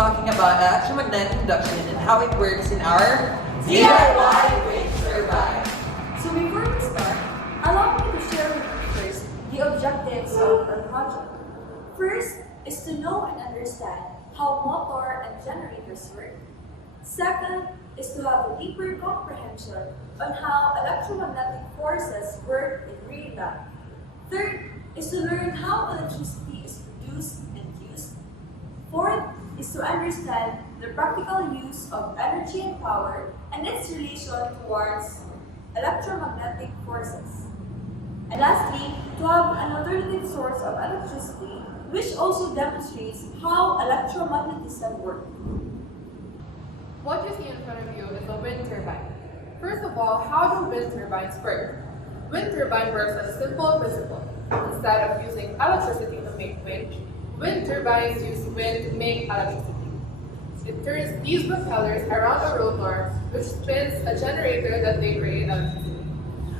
talking about electromagnetic induction and how it works in our DIY wind turbine. So before we start, allow me to share with you first the objectives of our project. First is to know and understand how motor and generators work. Second is to have a deeper comprehension on how electromagnetic forces work in real life. Third is to learn how electricity is produced and used. Fourth is to understand the practical use of energy and power and its relation towards electromagnetic forces. And lastly, to have an alternative source of electricity which also demonstrates how electromagnetism works. What you see in front of you is a wind turbine. First of all, how do wind turbines work? Wind turbine works on a simple principle. Instead of using electricity to make wind turbines use wind to make electricity. It turns these propellers around a rotor which spins a generator that they create electricity.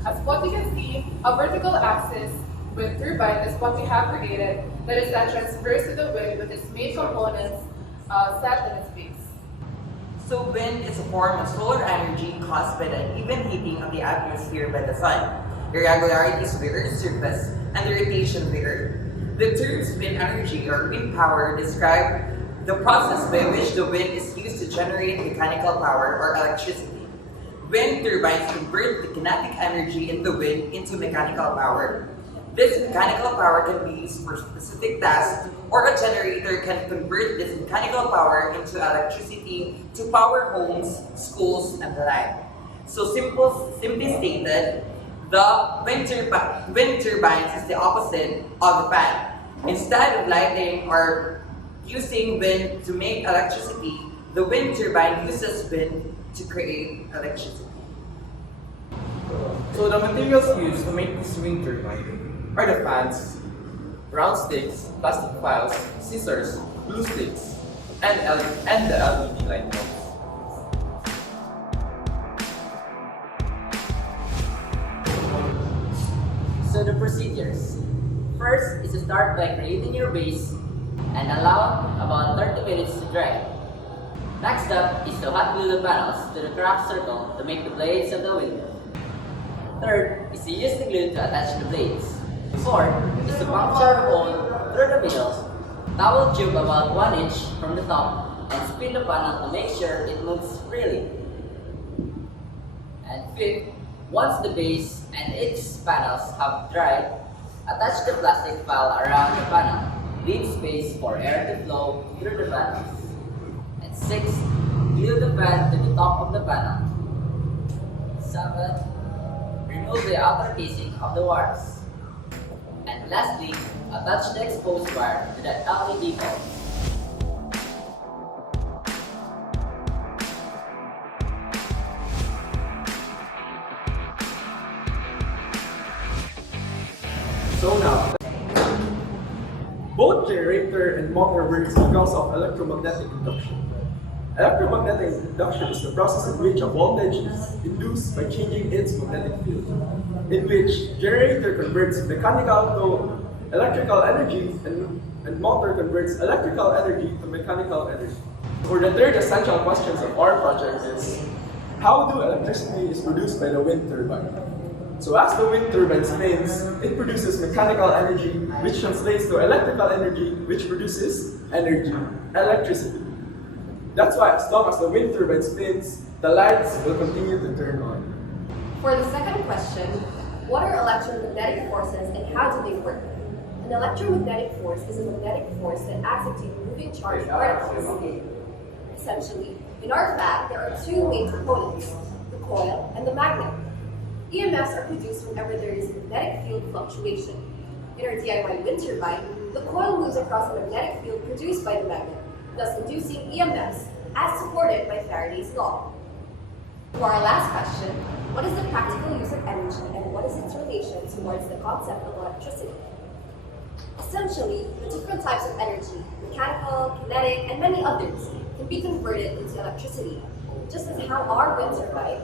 As what you can see, a vertical axis wind turbine is what we have created that is then transversed to the wind with its main components set in its base. So wind is a form of solar energy caused by the uneven heating of the atmosphere by the sun, irregularities of the Earth's surface, and the rotation of the Earth. The terms wind energy or wind power describe the process by which the wind is used to generate mechanical power or electricity. Wind turbines convert the kinetic energy in the wind into mechanical power. This mechanical power can be used for specific tasks, or a generator can convert this mechanical power into electricity to power homes, schools, and the like. So simply stated, the wind turbines is the opposite of the fan. Instead of lighting or using wind to make electricity, the wind turbine uses wind to create electricity. So the materials used to make this wind turbine are the fans, round sticks, plastic files, scissors, glue sticks, and the LED light bulbs. So the procedures. First is to start by creating your base and allow about 30 minutes to dry. Next up is to hot glue the panels to the craft circle to make the blades of the windmill. Third is to use the glue to attach the blades. Fourth is to puncture a hole through the middle, towel tube about 1 inch from the top, and spin the panel to make sure it moves freely. And fifth, once the base and its panels have dried, attach the plastic file around the panel. Leave space for air to flow through the panels. And sixth, glue the fan to the top of the panel. Seventh, remove the outer casing of the wires. And lastly, attach the exposed wire to the LED bulb. So now, both generator and motor works because of electromagnetic induction. Electromagnetic induction is the process in which a voltage is induced by changing its magnetic field, in which generator converts mechanical to electrical energy and motor converts electrical energy to mechanical energy. For the third essential questions of our project is, how do electricity is produced by the wind turbine? So as the wind turbine spins, it produces mechanical energy, which translates to electrical energy, which produces electricity. That's why as long as the wind turbine spins, the lights will continue to turn on. For the second question, what are electromagnetic forces and how do they work? An electromagnetic force is a magnetic force that acts upon moving charged particles. Essentially, in our fact, there are two main components, the coil and the magnet. EMFs are produced whenever there is a magnetic field fluctuation. In our DIY wind turbine, the coil moves across the magnetic field produced by the magnet, thus inducing EMFs as supported by Faraday's law. For our last question, what is the practical use of energy and what is its relation towards the concept of electricity? Essentially, the different types of energy, mechanical, kinetic, and many others, can be converted into electricity, just as how our wind turbine